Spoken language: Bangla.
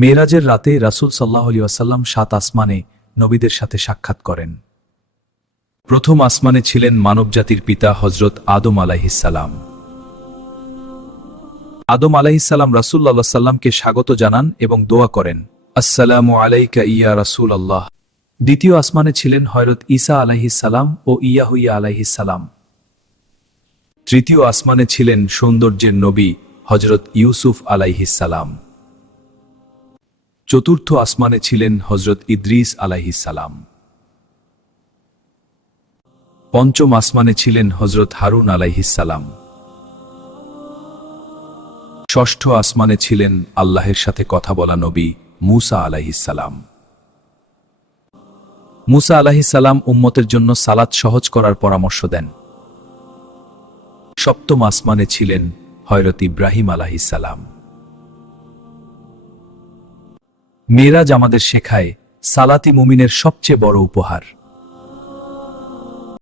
মেরাজের রাতে রাসূল সাল্লাল্লাহু আলাইহি ওয়াসাল্লাম 7 আসমানে নবীদের সাথে সাক্ষাৎ করেন। প্রথম আসমানে ছিলেন মানবজাতির পিতা হযরত আদম আলাইহিস সালাম। আদম আলাইহিস সালাম রাসূলুল্লাহ সাল্লাল্লাহু আলাইহি ওয়াসাল্লামকে স্বাগত জানান এবং দোয়া করেন, আসসালামু আলাইকা ইয়া রাসূলুল্লাহ। দ্বিতীয় আসমানে ছিলেন হযরত ঈসা আলাইহিস সালাম ও ইয়াহইয়া আলাইহিস সালাম। তৃতীয় আসমানে ছিলেন সৌন্দর্যের নবী হযরত ইউসুফ আলাইহিস সালাম। চতুর্থ আসমানে ছিলেন হযরত ইদ্রিস আলাইহিস সালাম। পঞ্চম আসমানে ছিলেন হযরত হারুন আলাইহিস সালাম। ষষ্ঠ আসমানে ছিলেন আল্লাহর সাথে কথা বলা নবী মূসা আলাইহিস সালাম। মূসা আলাইহিস সালাম উম্মতের জন্য সালাত সহজ করার পরামর্শ দেন। সপ্তম আসমানে ছিলেন হযরত ইব্রাহিম আলাইহিস সালাম। মেরাজ আমাদের শেখায় সালাতই মুমিনের সবচেয়ে বড় উপহার।